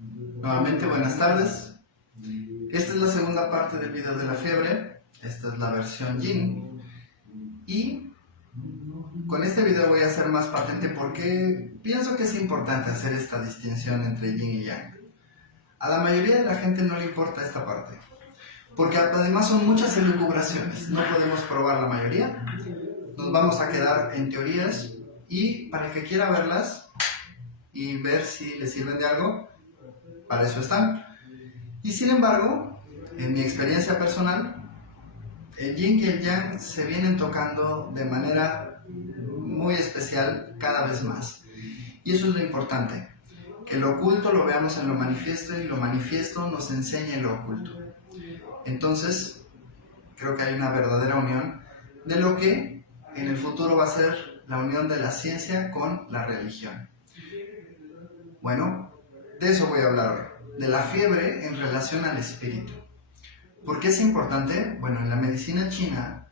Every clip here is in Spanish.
Nuevamente, buenas tardes. Esta es la segunda parte del video de la fiebre. Esta es la versión Yin. Y con este video voy a hacer más patente porque pienso que es importante hacer esta distinción entre Yin y Yang. A la mayoría de la gente no le importa esta parte, porque además son muchas elucubraciones. No podemos probar la mayoría. Nos vamos a quedar en teorías y para el que quiera verlas y ver si le sirven de algo, para eso están. Y sin embargo, en mi experiencia personal, el Yin y el Yang se vienen tocando de manera muy especial cada vez más. Y eso es lo importante, que lo oculto lo veamos en lo manifiesto y lo manifiesto nos enseñe lo oculto. Entonces, creo que hay una verdadera unión de lo que en el futuro va a ser la unión de la ciencia con la religión. Bueno, de eso voy a hablar hoy, de la fiebre en relación al espíritu. ¿Por qué es importante? Bueno, en la medicina china,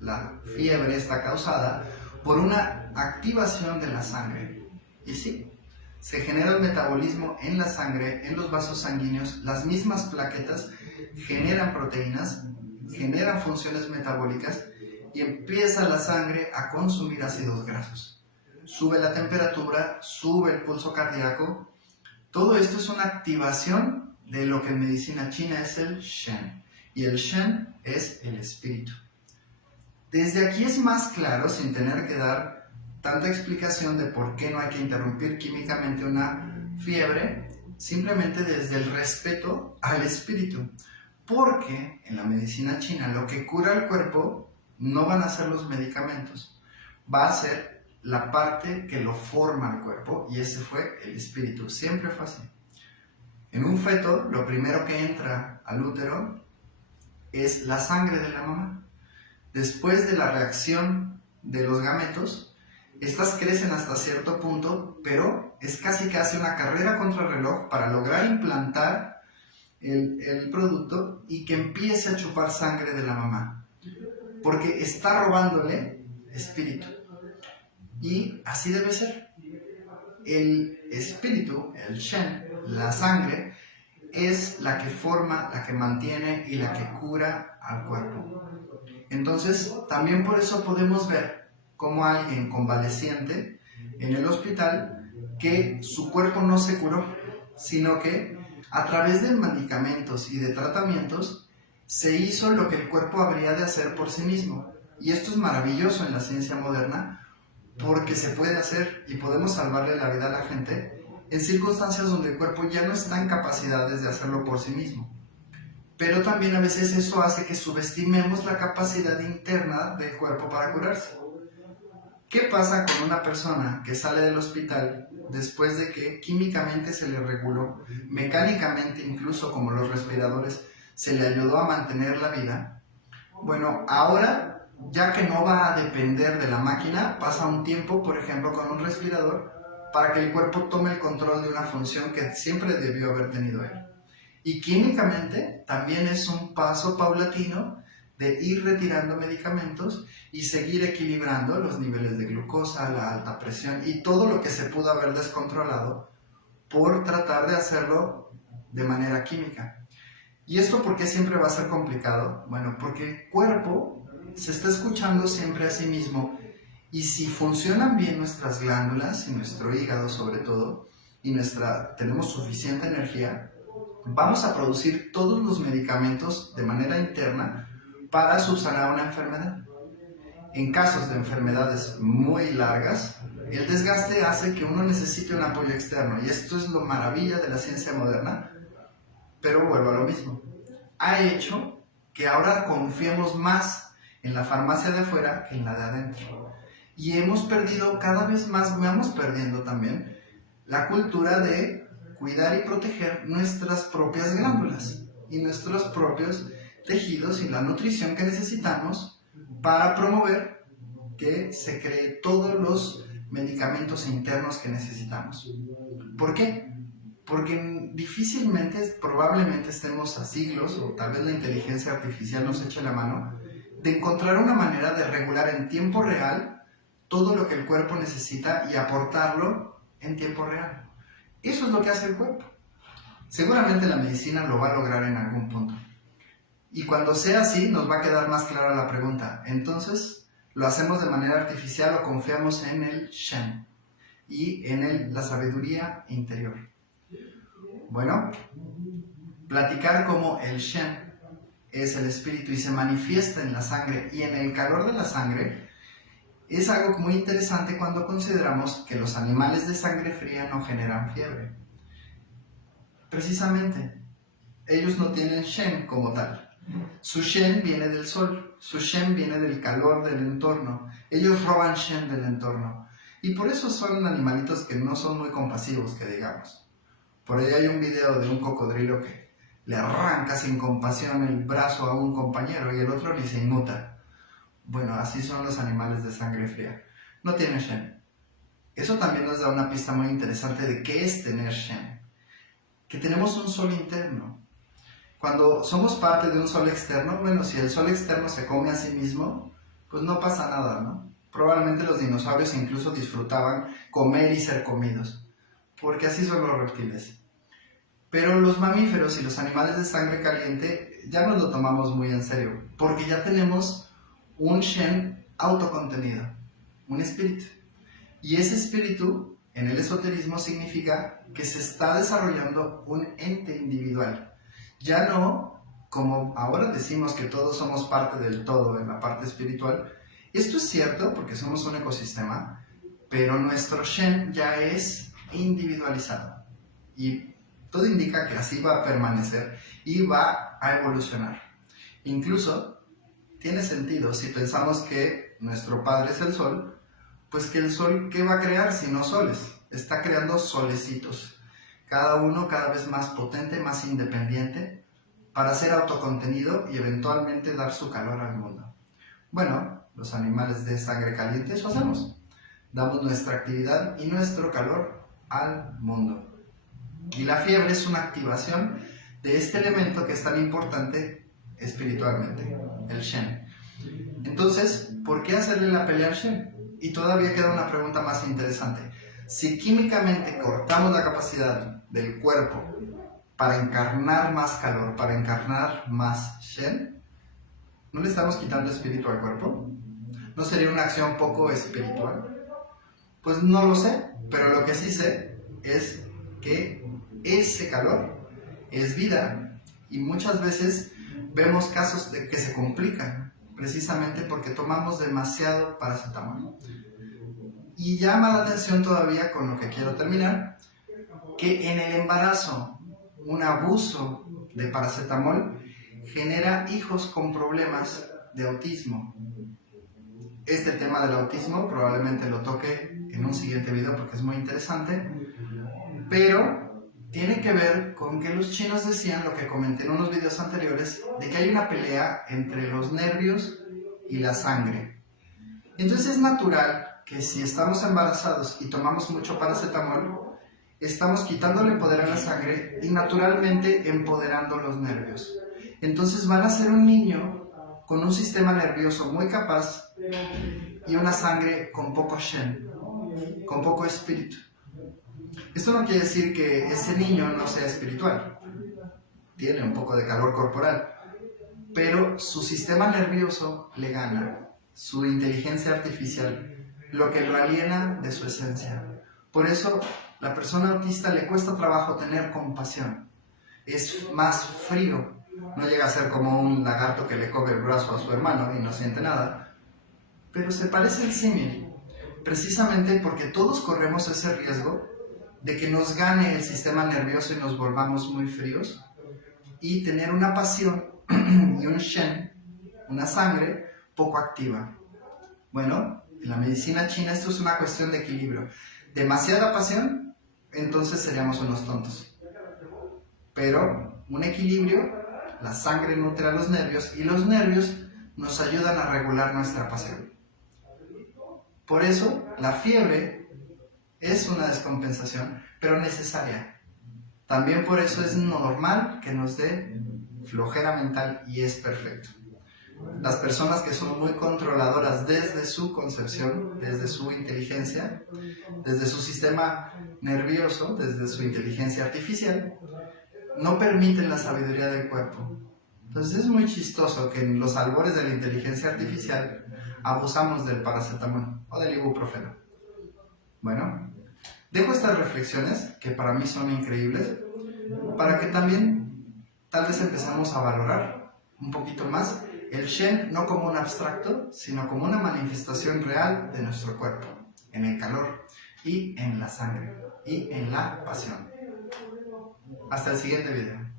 la fiebre está causada por una activación de la sangre. Y sí, se genera el metabolismo en la sangre, en los vasos sanguíneos, las mismas plaquetas generan proteínas, generan funciones metabólicas y empieza la sangre a consumir ácidos grasos. Sube la temperatura, sube el pulso cardíaco. Todo esto es una activación de lo que en medicina china es el Shen. Y el Shen es el espíritu. Desde aquí es más claro, sin tener que dar tanta explicación de por qué no hay que interrumpir químicamente una fiebre, simplemente desde el respeto al espíritu. Porque en la medicina china lo que cura el cuerpo no van a ser los medicamentos, va a ser la parte que lo forma el cuerpo, y ese fue el espíritu, siempre fue así. En un feto, lo primero que entra al útero es la sangre de la mamá. Después de la reacción de los gametos, estas crecen hasta cierto punto, pero es casi una carrera contra el reloj para lograr implantar el producto y que empiece a chupar sangre de la mamá, porque está robándole espíritu. Y así debe ser. El espíritu, el Shen, la sangre, es la que forma, la que mantiene y la que cura al cuerpo. Entonces, también por eso podemos ver como alguien convaleciente en el hospital que su cuerpo no se curó, sino que a través de medicamentos y de tratamientos se hizo lo que el cuerpo habría de hacer por sí mismo. Y esto es maravilloso en la ciencia moderna, porque se puede hacer y podemos salvarle la vida a la gente en circunstancias donde el cuerpo ya no está en capacidades de hacerlo por sí mismo. Pero también a veces eso hace que subestimemos la capacidad interna del cuerpo para curarse. ¿Qué pasa con una persona que sale del hospital después de que químicamente se le reguló, mecánicamente incluso como los respiradores, se le ayudó a mantener la vida? Bueno, ahora, ya que no va a depender de la máquina, pasa un tiempo, por ejemplo, con un respirador, para que el cuerpo tome el control de una función que siempre debió haber tenido él. Y químicamente también es un paso paulatino de ir retirando medicamentos y seguir equilibrando los niveles de glucosa, la alta presión y todo lo que se pudo haber descontrolado por tratar de hacerlo de manera química. ¿Y esto por qué siempre va a ser complicado? Bueno, porque el cuerpo se está escuchando siempre a sí mismo, y si funcionan bien nuestras glándulas y nuestro hígado sobre todo, y tenemos suficiente energía, vamos a producir todos los medicamentos de manera interna para subsanar una enfermedad. En casos de enfermedades muy largas, el desgaste hace que uno necesite un apoyo externo, y esto es lo maravilla de la ciencia moderna. Pero vuelvo a lo mismo, ha hecho que ahora confiemos más en la farmacia de afuera que en la de adentro. Y hemos perdido cada vez más, vamos perdiendo también la cultura de cuidar y proteger nuestras propias glándulas y nuestros propios tejidos y la nutrición que necesitamos para promover que se cree todos los medicamentos internos que necesitamos. ¿Por qué? Porque difícilmente, probablemente estemos a siglos, o tal vez la inteligencia artificial nos eche la mano, de encontrar una manera de regular en tiempo real todo lo que el cuerpo necesita y aportarlo en tiempo real. Eso es lo que hace el cuerpo. Seguramente la medicina lo va a lograr en algún punto. Y cuando sea así, nos va a quedar más clara la pregunta. Entonces, ¿lo hacemos de manera artificial o confiamos en el Shen y en la sabiduría interior? Bueno, platicar cómo el Shen es el espíritu y se manifiesta en la sangre y en el calor de la sangre es algo muy interesante cuando consideramos que los animales de sangre fría no generan fiebre. Precisamente, ellos no tienen Shen como tal. Su Shen viene del sol, su Shen viene del calor del entorno. Ellos roban Shen del entorno. Y por eso son animalitos que no son muy compasivos, que digamos. Por ahí hay un video de un cocodrilo que le arranca sin compasión el brazo a un compañero y el otro ni se inmuta. Bueno, así son los animales de sangre fría. No tienen Shen. Eso también nos da una pista muy interesante de qué es tener Shen. Que tenemos un sol interno. Cuando somos parte de un sol externo, bueno, si el sol externo se come a sí mismo, pues no pasa nada, ¿no? Probablemente los dinosaurios incluso disfrutaban comer y ser comidos, porque así son los reptiles. Pero los mamíferos y los animales de sangre caliente ya nos lo tomamos muy en serio, porque ya tenemos un Shen autocontenido, un espíritu. Y ese espíritu, en el esoterismo, significa que se está desarrollando un ente individual. Ya no, como ahora decimos que todos somos parte del todo en la parte espiritual, esto es cierto porque somos un ecosistema, pero nuestro Shen ya es individualizado. Y todo indica que así va a permanecer y va a evolucionar. Incluso tiene sentido si pensamos que nuestro padre es el sol, pues que el sol, ¿qué va a crear si no soles? Está creando solecitos, cada uno cada vez más potente, más independiente, para ser autocontenido y eventualmente dar su calor al mundo. Bueno, los animales de sangre caliente eso hacemos. Damos nuestra actividad y nuestro calor al mundo. Y la fiebre es una activación de este elemento que es tan importante espiritualmente, el Shen. Entonces, ¿por qué hacerle la pelea al Shen? Y todavía queda una pregunta más interesante. Si químicamente cortamos la capacidad del cuerpo para encarnar más calor, para encarnar más Shen, ¿no le estamos quitando espíritu al cuerpo? ¿No sería una acción poco espiritual? Pues no lo sé, pero lo que sí sé es que ese calor es vida y muchas veces vemos casos de que se complican precisamente porque tomamos demasiado paracetamol. Y llama la atención todavía con lo que quiero terminar, que en el embarazo un abuso de paracetamol genera hijos con problemas de autismo. Este tema del autismo probablemente lo toque en un siguiente video porque es muy interesante, pero tiene que ver con que los chinos decían lo que comenté en unos videos anteriores, de que hay una pelea entre los nervios y la sangre. Entonces es natural que si estamos embarazados y tomamos mucho paracetamol, estamos quitándole poder a la sangre y naturalmente empoderando los nervios. Entonces van a ser un niño con un sistema nervioso muy capaz y una sangre con poco Shen, con poco espíritu. Esto no quiere decir que ese niño no sea espiritual. Tiene un poco de calor corporal, pero su sistema nervioso le gana, su inteligencia artificial, lo que lo aliena de su esencia. Por eso, la persona autista le cuesta trabajo tener compasión. Es más frío. No llega a ser como un lagarto que le coge el brazo a su hermano y no siente nada. Pero se parece al símil, precisamente porque todos corremos ese riesgo de que nos gane el sistema nervioso y nos volvamos muy fríos y tener una pasión y un Shen, una sangre poco activa. Bueno, en la medicina china esto es una cuestión de equilibrio. Demasiada pasión, entonces seríamos unos tontos. Pero un equilibrio, la sangre nutre a los nervios y los nervios nos ayudan a regular nuestra pasión. Por eso, la fiebre es una descompensación, pero necesaria. También por eso es normal que nos dé flojera mental y es perfecto. Las personas que son muy controladoras desde su concepción, desde su inteligencia, desde su sistema nervioso, desde su inteligencia artificial, no permiten la sabiduría del cuerpo. Entonces es muy chistoso que en los albores de la inteligencia artificial abusamos del paracetamol o del ibuprofeno. Bueno, dejo estas reflexiones que para mí son increíbles para que también tal vez empezamos a valorar un poquito más el Shen no como un abstracto, sino como una manifestación real de nuestro cuerpo, en el calor y en la sangre y en la pasión. Hasta el siguiente video.